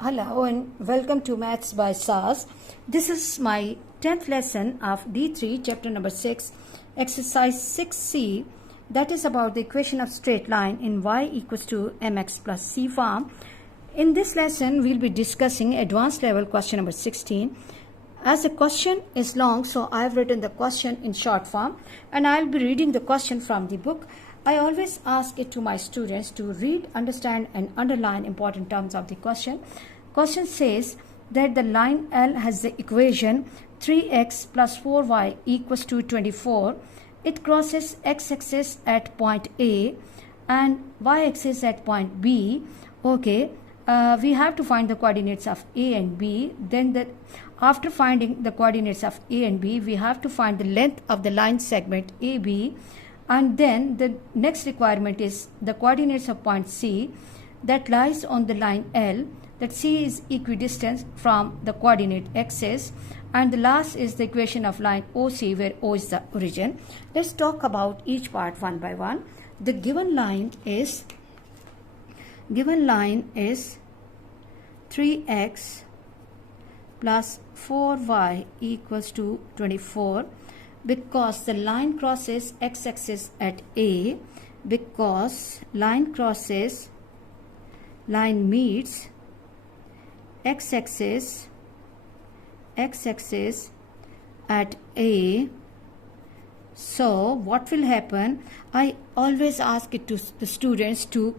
Hello and welcome to Maths by SAS. This is my 10th lesson of D3 chapter number 6 exercise 6C, that is about the equation of straight line in y equals to mx plus c form. In this lesson we'll be discussing advanced level question number 16. As the question is long, so I've written the question in short form and I'll be reading the question from the book. I always ask it to my students to read, understand and underline important terms of the question. Question says that the line L has the equation 3x plus 4y equals to 24. It crosses x-axis at point A and y-axis at point B. Okay, we have to find the coordinates of A and B. Then after finding the coordinates of A and B, we have to find the length of the line segment AB. And then the next requirement is the coordinates of point C that lies on the line L, that C is equidistant from the coordinate axis. And the last is the equation of line OC, where O is the origin. Let's talk about each part one by one. The given line is 3x plus 4y equals to 24. Because the line crosses x-axis at A, because line meets x-axis at A. So what will happen? I always ask it to the students to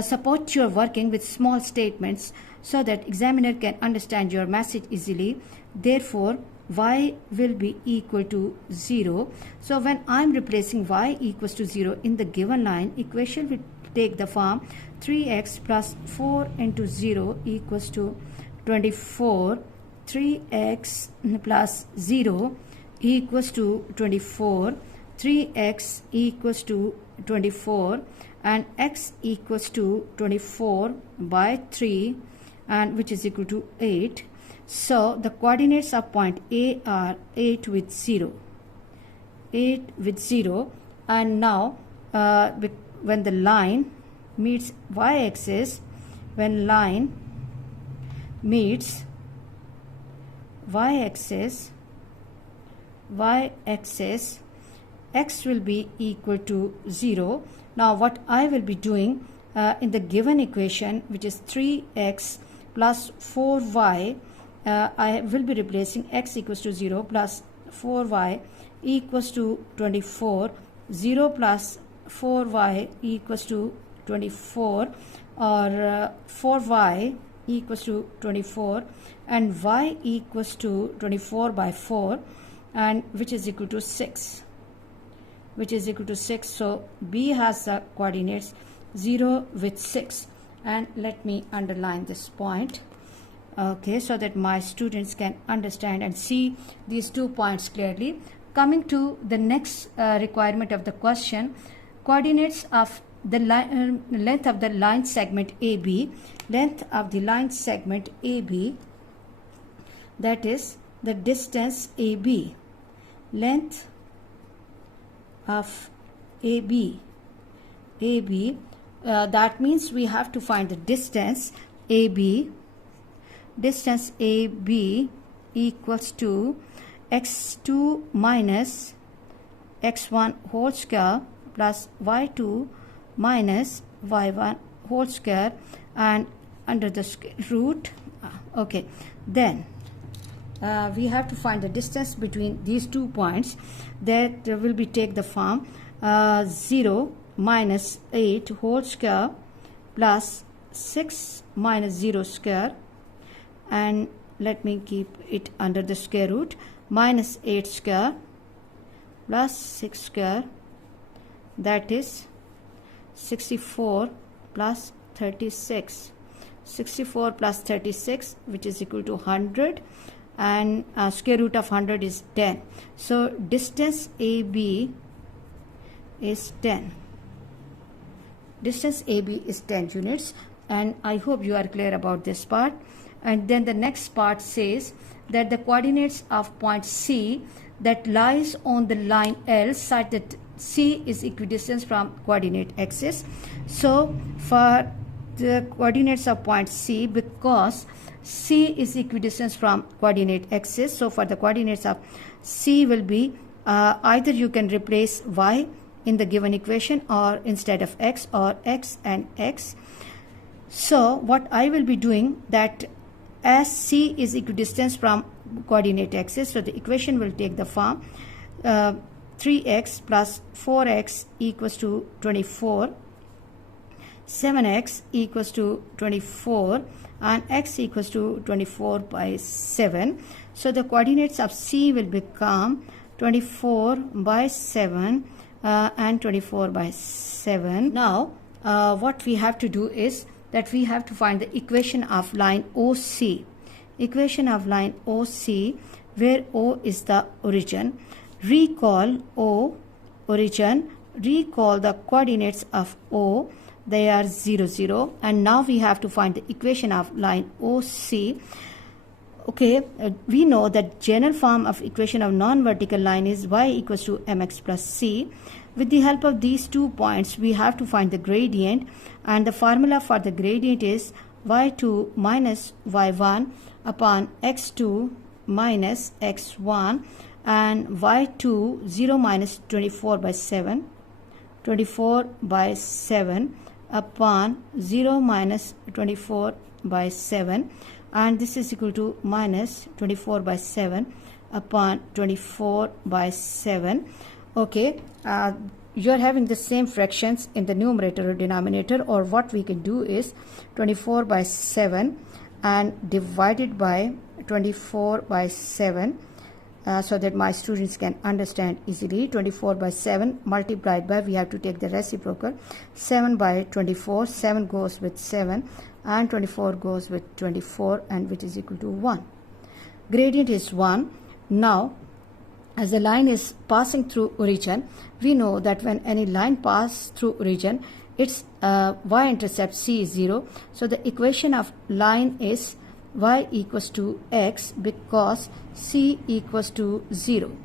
support your working with small statements so that examiner can understand your message easily. Therefore, y will be equal to 0. So when I'm replacing y equals to 0 in the given line, equation will take the form 3x plus 4 into 0 equals to 24. 3x plus 0 equals to 24. 3x equals to 24 and x equals to 24 by 3, and which is equal to 8. So the coordinates of point A are 8 with 0. And now when the line meets y-axis, x will be equal to 0. Now what I will be doing in the given equation, which is 3x plus 4y, I will be replacing x equals to 0 plus 4y equals to 24. 0 plus 4y equals to 24, or 4y equals to 24, and y equals to 24 by 4, and which is equal to 6. So B has the coordinates 0 with 6. And let me underline this point. Okay, so that my students can understand and see these 2 points clearly. Coming to the next requirement of the question, coordinates of the length of the line segment AB, that is the distance AB, length of AB, that means we have to find the distance AB. Distance AB equals to x2 minus x1 whole square plus y2 minus y1 whole square, and under the square root. Okay, then we have to find the distance between these 2 points. That will be take the form 0 minus 8 whole square plus 6 minus 0 square, and let me keep it under the square root, minus 8 square plus 6 square, that is 64 plus 36. 64 plus 36, which is equal to 100, and square root of 100 is 10. So distance AB is 10. Distance AB is 10 units, and I hope you are clear about this part. And then the next part says that the coordinates of point C that lies on the line L such that C is equidistant from coordinate axis. So for the coordinates of point C because C is equidistant from coordinate axis. So for the coordinates of C will be either you can replace y in the given equation or instead of x, or x and x. So what I will be doing, that as C is equidistant from coordinate axis, so the equation will take the form 3x plus 4x equals to 24, 7x equals to 24, and x equals to 24 by 7. So the coordinates of C will become 24 by 7 and 24 by 7. Now what we have to do is that we have to find the equation of line OC. Equation of line OC, where O is the origin. Recall O, origin, recall the coordinates of O, they are 0, 0, and now we have to find the equation of line OC. Okay, we know that general form of equation of non-vertical line is y equals to mx plus c. With the help of these 2 points, we have to find the gradient, and the formula for the gradient is y2 minus y1 upon x2 minus x1, and y2 0 minus 24 by 7, 24 by 7 upon 0 minus 24 by 7, and this is equal to minus 24 by 7 upon 24 by 7. Okay, you are having the same fractions in the numerator or denominator, or what we can do is 24 by 7 and divided by 24 by 7, so that my students can understand easily. 24 by 7 multiplied by, we have to take the reciprocal, 7 by 24, 7 goes with 7 and 24 goes with 24, and which is equal to 1. Gradient is 1. Now as the line is passing through origin, we know that when any line passes through origin, its y-intercept C is 0. So the equation of line is y equals to x because C equals to 0.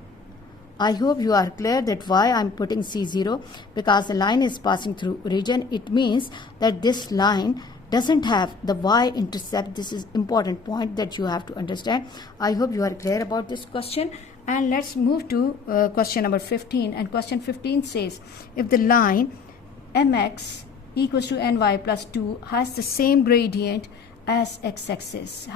I hope you are clear that why I am putting C 0, because the line is passing through origin. It means that this line doesn't have the y-intercept. This is important point that you have to understand. I hope you are clear about this question. And let's move to question number 15. And question 15 says, if the line mx equals to ny plus 2 has the same gradient as x-axis,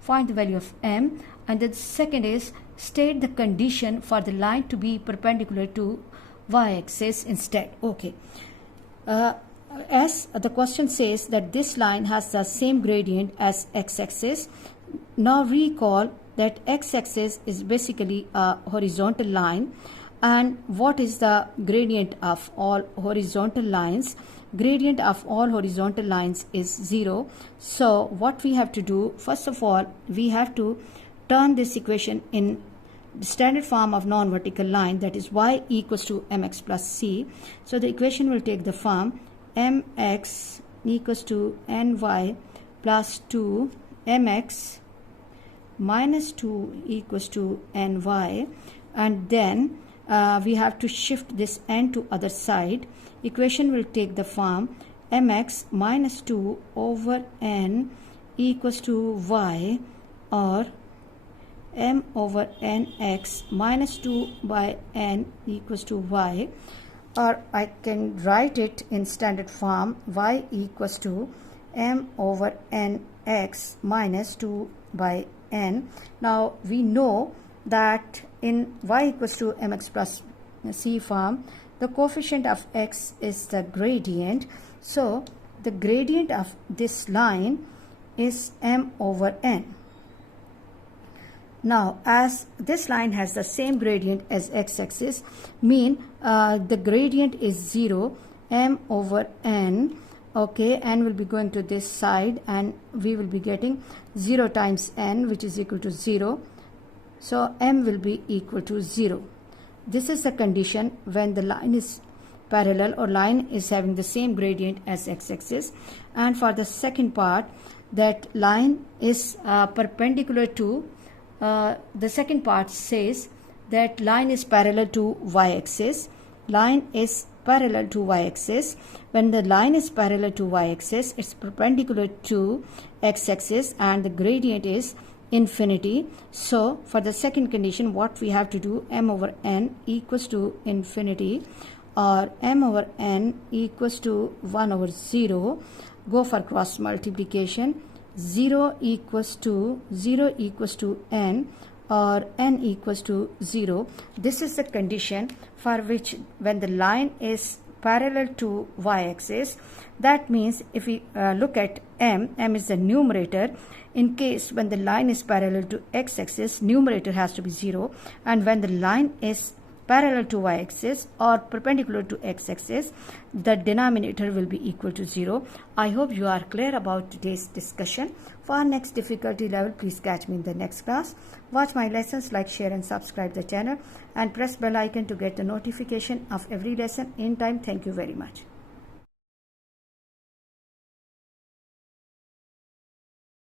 find the value of m. And the second is, state the condition for the line to be perpendicular to y-axis instead. Okay. As the question says that this line has the same gradient as x-axis, now recall that x-axis is basically a horizontal line, and what is the gradient of all horizontal lines? Gradient of all horizontal lines is 0. So what we have to do, first of all, we have to turn this equation in the standard form of non-vertical line, that is y equals to mx plus c. So the equation will take the form mx equals to ny plus 2, mx minus 2 equals to ny, and then we have to shift this n to other side. Equation will take the form mx minus 2 over n equals to y, or m over nx minus 2 by n equals to y, or I can write it in standard form y equals to m over nx minus 2 by n. Now we know that in y equals to mx plus c form, the coefficient of x is the gradient. So the gradient of this line is m over n. Now as this line has the same gradient as x-axis, mean the gradient is 0, m over n. Okay, n will be going to this side, and we will be getting 0 times n, which is equal to 0. So m will be equal to 0. This is the condition when the line is parallel, or line is having the same gradient as x-axis. And for the second part, that line is perpendicular to, the second part says that line is parallel to y-axis. Line is parallel to y-axis. When the line is parallel to y-axis, it's perpendicular to x-axis and the gradient is infinity. So for the second condition, what we have to do, m over n equals to infinity or m over n equals to 1 over 0. Go for cross multiplication. 0 equals to n or n equals to 0. This is the condition for which when the line is parallel to y-axis. That means if we look at m is the numerator. In case when the line is parallel to x-axis, numerator has to be 0, and when the line is parallel to y-axis or perpendicular to x-axis, the denominator will be equal to 0. I hope you are clear about today's discussion. For our next difficulty level, please catch me in the next class. Watch my lessons, like, share and subscribe the channel and press bell icon to get the notification of every lesson in time. Thank you very much.